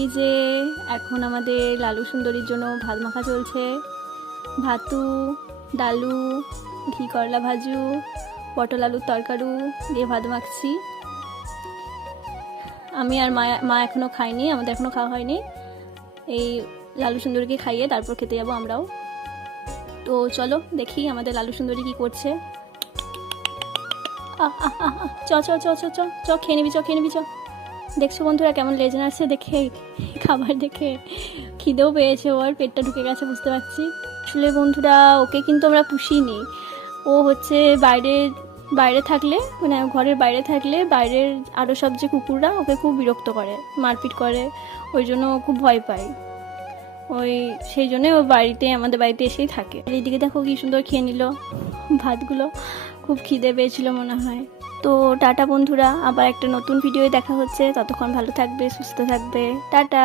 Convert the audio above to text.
এই যে এখন আমাদের লালু সুন্দরীর জন্য ভাত মাখা চলছে। ভাতু, ডালু, ঘি করলা ভাজু, পটল আলুর তরকারু দিয়ে ভাত মাখছি। আমি আর মা এখনও খাইনি, আমাদের এখনও খাওয়া হয়নি। এই লালু সুন্দরীকে খাইয়ে তারপর খেতে যাবো আমরাও। তো চলো দেখি আমাদের লালু সুন্দরী কি করছে। চ চ চ চ চ চ খেয়ে নিবি, চ খেয়ে নিবি, চ। দেখছো বন্ধুরা কেমন লেজ নাড়ছে দেখে, খাবার দেখে খিদেও পেয়েছে, ওর পেটটা ঢুকে গেছে বুঝতে পারছি। আসলে বন্ধুরা ওকে কিন্তু আমরা পুষিনি, ও হচ্ছে বাইরে থাকলে, মানে ঘরের বাইরে থাকলে বাইরের আরও সব যে কুকুররা ওকে খুব বিরক্ত করে, মারপিট করে, ওই জন্য ও খুব ভয় পায়। সেই জন্যে ও আমাদের বাড়িতে এসেই থাকে। এইদিকে দেখো কি সুন্দর খেয়ে নিল ভাতগুলো, খুব খিদে পেয়েছিল মনে হয়। তো টাটা বন্ধুরা, আবার একটা নতুন ভিডিওয়ে দেখা হচ্ছে। ততক্ষণ ভালো থাকবে, সুস্থ থাকবে, টাটা।